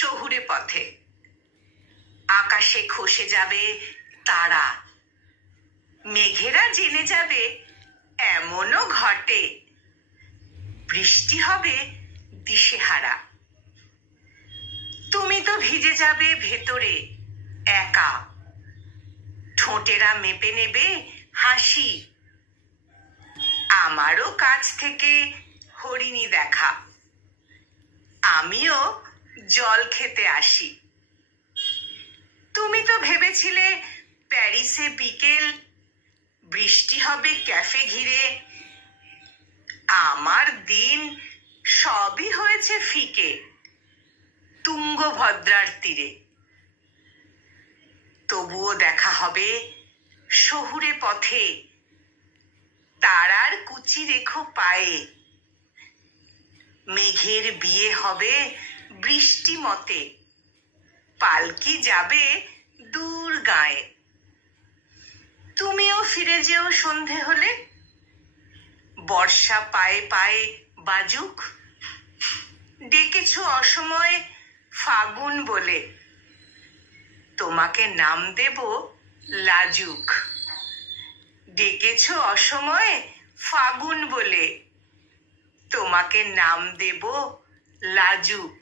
শহুরে পথে। আকাশে খসে যাবে তারা, মেঘেরা জেনে যাবে এমনও ঘটে, বৃষ্টি হবে দিশেহারা। তুমি তো ভিজে যাবে ভেতরে একা, ঠোঁটেরা মেপে নেবে হাসি। আমারও কাছ থেকে হরিণী দেখা, আমিও জল খেতে আসি। তুমি তো ভেবেছিলে প্যারিসে বিকেল, বৃষ্টি হবে ক্যাফে ঘিরে। আমার দিন সবই হয়েছে ফিকে তুঙ্গভদ্রার তীরে। তবুও দেখা হবে শহুরে পথে, তারার কুচি রেখো পায়ে। মেঘের বিয়ে হবে বৃষ্টি মতে, পালকি যাবে দূর গায়ে। তুমিও ফিরে যেও সন্ধে হলে, বর্ষা পায়ে পায়ে বাজুক। ডেকেছ অসময়ে ফাগুন বলে, তোমাকে নাম দেব লাজুক। ডেকেছ অসময়ে ফাগুন বলে, তোমাকে নাম দেব লাজুক।